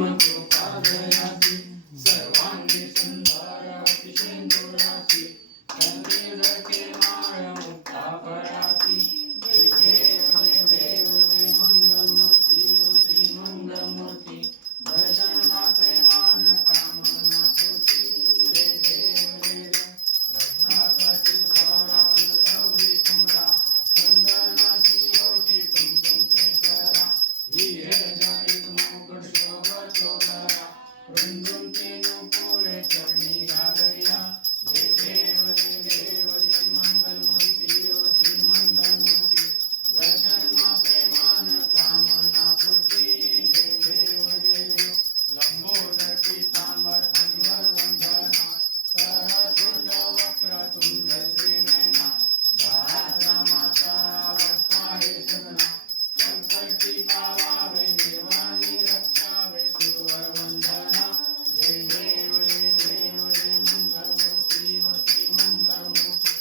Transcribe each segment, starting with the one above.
प्रेम कृपा दयाची सर्वांगी सुंदर अतिशेंदुराची कंदी जळके माळ मुक्ता फळाची जय देव जय मंगलमूर्ती श्री मंगलमूर्ती दर्शन मात्रे मान कामना पूर्ती जय देव रत्नाकटी गौरांग गौरी कुमरा चंदनाची ओटी कुंकुम केसरा हिरे जडित मुकुट शोभतो धरा रुंदून तेनु पुरे चरणी घागरिया जय देव जय मंगलमूर्ती श्री मंगलमूर्ती दर्शन मा प्रेमान कामना पूर्ती जय देव लंबोदर पीतांबर धनवर वंदना सरसुंड वक्रतुंड श्रीनयना माता वक्तारे सदना संकटी पावावे निर्वाणी रक्षावे सुरवर वंदना जय देव मंगलमूर्ती श्री मंगलमूर्ती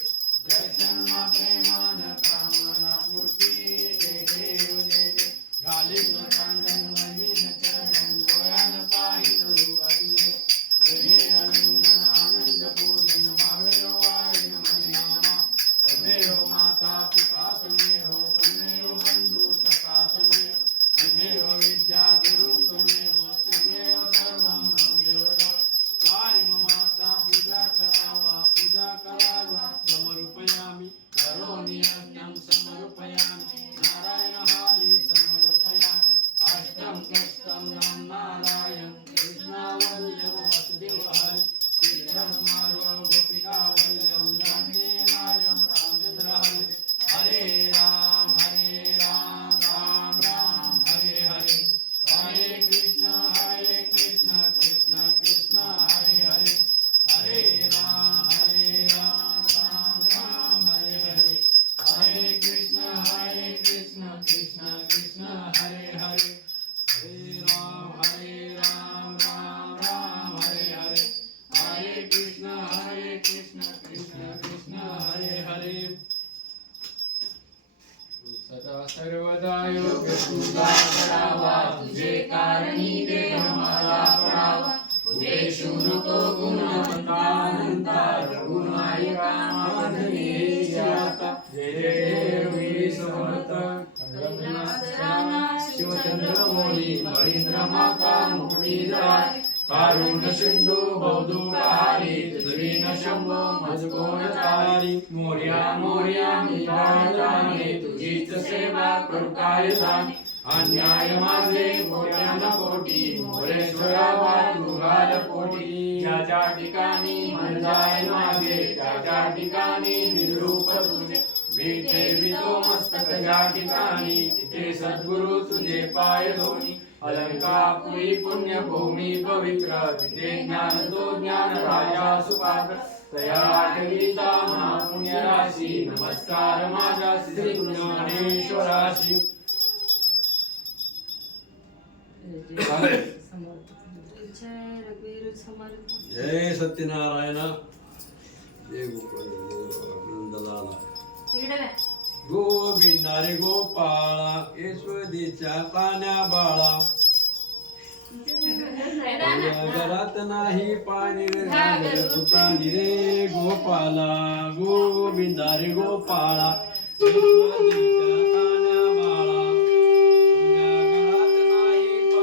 दर्शन मा प्रेमान कामना पूर्ती जय देव घालीन कांगन मलिन चरण डोळ्यान पाहिन रूप तुझे गणे अलिंगन आनंद पूजन भावे वाळीन मनिनामा तमेव माता पिता तमेव बंधू सखा तमेव विद्या गुरु तमेव सर्वं देवता काय माता पूजा करावा समर्पयामि करोमि यज्ञं समर्पयामि नारायण हारी समर्पयामि अष्टम कष्टम नाम नारायण कृष्ण वल्लभ वासुदेव हरि श्रीधर माधव गोपिका वल्लभ जानकीनायक रामचंद्र हरे राम राम राम हरे हरे हरे कृष्ण कृष्ण कृष्ण हरे हरे हरे राम राम राम हरे हरे हरे कृष्ण कृष्ण कृष्ण हरे हरे हरे राम राम राम हरे हरे हरे कृष्ण कृष्ण कृष्ण हरे हरे सदा सर्वदा योग्य तुझा करावा तुझे कारणी देह माझा पडावा उदेशू नको गुणवंता रघुनायका माधवी आता जय देवी समर्थ शिवचंद्रमौली महेंद्र माता मुक्तीदार कारुण्य सिंधू बौद्धुकारि जवीन शंभो मजगोणकारी मोर्या मी जाणे तुझीच सेवा करू काय जाणे अन्याय माझे कोट्यान कोटी मोरेश्वरा वाळुगाल पोटी ज्या ठिकाणी मन जाय माझे त्या ठिकाणी निरूप तुझे भेटे वितो मस्तक ज्या ठिकाणी तिथे सद्गुरु तुझे पाय धोनी अलंकापुरी पुण्यभूमी पवित्र तिथे ज्ञान तो ज्ञान राजा सुपात्र तया आठवीता महापुण्य राशी नमस्कार माझा श्री ज्ञानेश्वराशी जय सत्यनारायण जय गोविंदलाला गोविंदा रे गोपाळा यशोदेच्या कान्या बाळा घरात नाही पाणी रे गोपाला गोविंदा रे गोपाळा यशोदेच्या